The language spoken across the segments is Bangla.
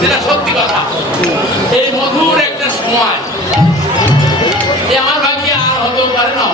যেটা সত্যি কথা। এই মধুর একটা সময় আমার ভাগ্যে আর হতেও পারে না।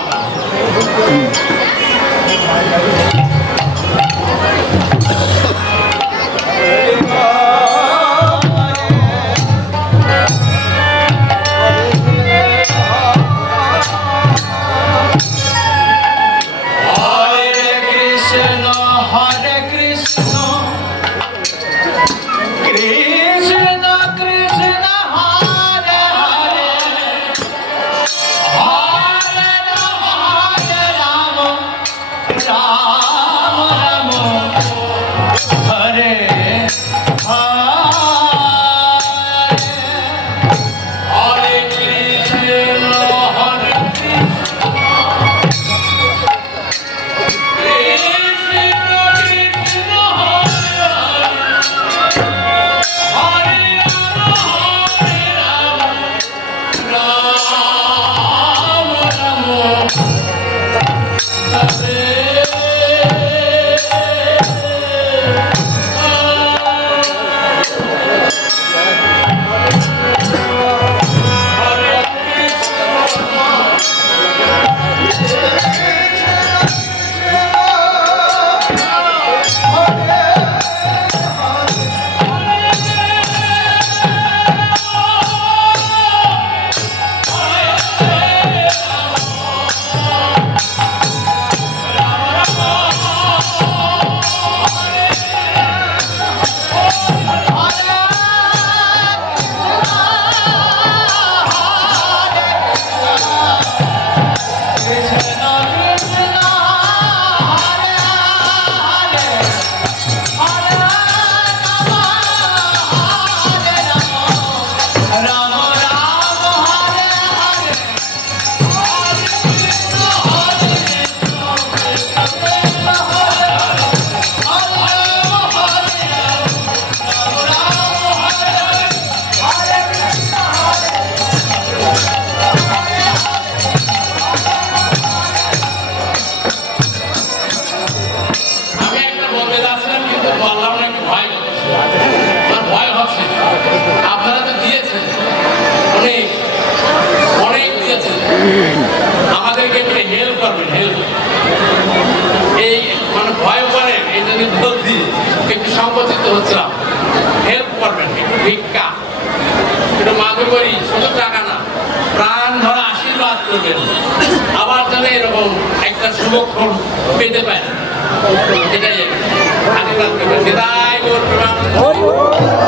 আপনারা তো দিয়েছেন, অনেক অনেক দিয়েছেন, আমাদেরকে একটু হেল্প করবেন। হেল্প এই মানে ভয় করেন, এই জন্য বলছি একটু সংকোচিত হচ্ছিলাম। হেল্প করবেন, একটু ভিক্ষা, একটু মাগো করি, শুধু টাকা না, প্রাণ ধরা আশীর্বাদ করবেন, আবার যেন এরকম একটা শুভক্ষণ পেতে পারেন। এটাই আশীর্বাদ করবেন। বিদায় করবেন।